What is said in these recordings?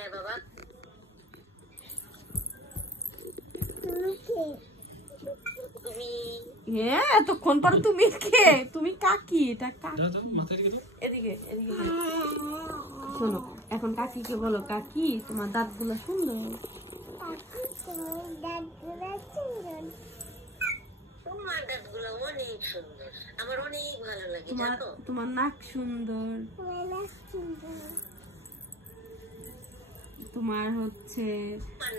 হ্যাঁ বাবা। হ্যাঁ এতক্ষণ পর তুমি কে? তুমি কাকি, এটা কাকি। এদিকে এদিকে শোনো, এখন কাকিকে বলো, কাকি তোমার দাঁতগুলো সুন্দর। তোমার দাঁতগুলো অনেক সুন্দর, আমার অনেক ভালো লাগে। তোমার নাক সুন্দর, তোমার হচ্ছে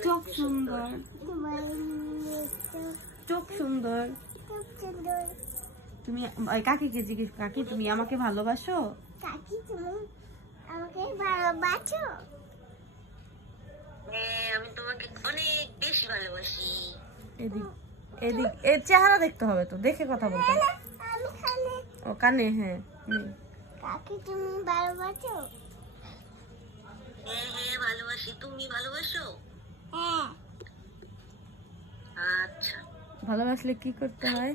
চোখ সুন্দর, চোখ সুন্দর। তুমি কাকিকে জিজ্ঞেস, কাকি তুমি আমাকে ভালোবাসো? কাকি তুমি আমাকে ভালোবাসো? হ্যাঁ আমি তোমাকে অনেক বেশি ভালোবাসি। এদিক এদিক, এর চেহারা দেখতে হবে তো, দেখে কথা বলতে হবে। আমি কানে। ও কানে, হ্যাঁ। কাকি তুমি ভালোবাসো? হ্যাঁ হ্যাঁ ভালোবাসি, তুমি ভালোবাসো? হ্যাঁ। আচ্ছা, ভালোবাসলে কি করতে হয়?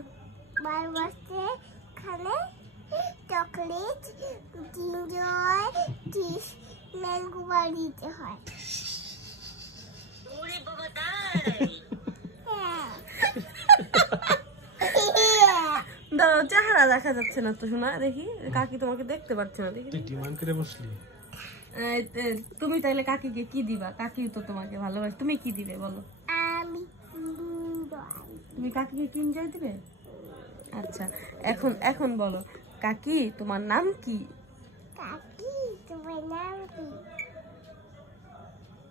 ভালোবাসতে খানে চকলেট, জিঞ্জার, ম্যাঙ্গো দিতে হয়। ওরে বাবা তাই? হ্যাঁ। দাঁড়াও, চেহারা দেখা যাচ্ছে না তো শোনা, দেখি কাকি তোমাকে দেখতে পাচ্ছে না, দেখি। তুমি তাইলে কাকিকে কি দিবা? কাকি তো তোমাকে ভালোবাসে, তুমি কি দিবে বলো? আমি তুমি কাকিকে কি এনজয় দিবে? আচ্ছা, এখন এখন বলো, কাকি তোমার নাম কি? কাকি তোমার নাম কি?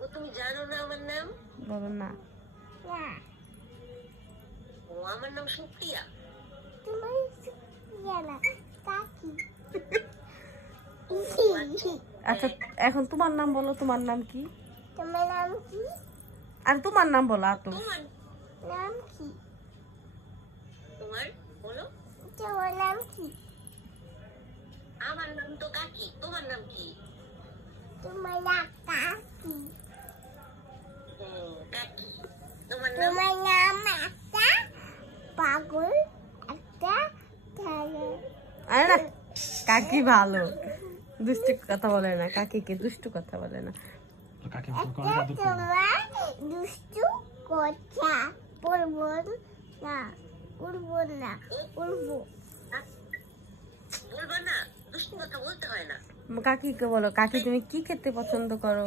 ও তুমি জানো না আমার নাম? বলো না। না। ও আমার নাম সুপ্রিয়া। তোমার জানা কাকি। আচ্ছা এখন তোমার নাম বলো, তোমার নাম কি? তোমার নাম কি? আর তোমার নাম বলো। তো তোমার নাম কি? তোমার বলো। তোমার নাম কি? আমার নাম তো কাকি, তোমার নাম কি? তোমার নাম কাকি। কাকি। তোমার নাম? তোমার নাম একটা পাগল, একটা ছেলে। আরে না, কাকি ভালো, দুষ্টু কথা বলে না, কাকিকে দুষ্টু কথা বলে না। একটা তোমার দুষ্টু কথা বলবো না, বলবো না, বলবো। বলবা না, দুষ্টু কথা বলতে হয় না। কাকিকে বলো, কাকি তুমি কি খেতে পছন্দ করো?